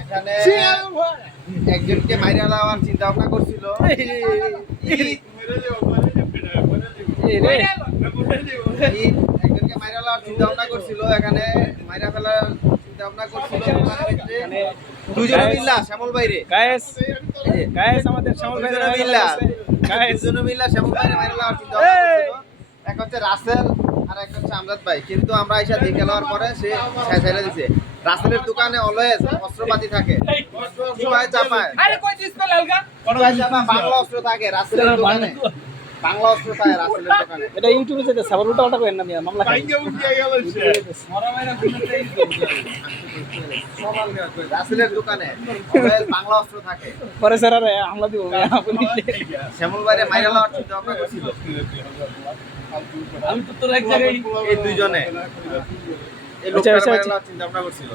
এখানে একজনকে মাইরা দেওয়ার চিন্তা ভাবনা করছিল। একজনকে মাইরা দেওয়ার চিন্তা ভাবনা করছিল, এখানে মাইরা ফেলার চিন্তা ভাবনা করছিল। দুজনে মিল্লা শ্যামল বাইরে আমাদের শ্যামল ভাই দুজনে মিল্লা শ্যামল বাইরে মাইরা দেওয়ার চিন্তা ভাবনা করছিল। এক হচ্ছে রাসেল আর এক হচ্ছে আমজাদ ভাই, কিন্তু আমরা এসে দেখে নেওয়ার পরে সে ছেড়ে দিছে। রাসেলের দোকানে অলওয়েজ অস্ত্রপাতি থাকে, চিপায় চাপায় বাংলা অস্ত্র থাকে রাসেলের দোকানে, বাংলা অস্ত্র থাকে রাসেলের দোকানে। এটা ইউটিউবে যেতে সাবার উল্টা উল্টা করেন না মিয়া, মামলা খাই। রাসেলের দোকানে অলওয়েজ বাংলা অস্ত্র থাকে। পরে স্যার আরে হামলা দিব মিয়া পুলিশে। শ্যামল বাইরে মাইরা লওয়ার চিন্তা ভাবনা করছিল। আমি তো তোর এক জায়গায় এই দুইজনে এই লোকটার মাইরা লওয়ার চিন্তা ভাবনা করছিল।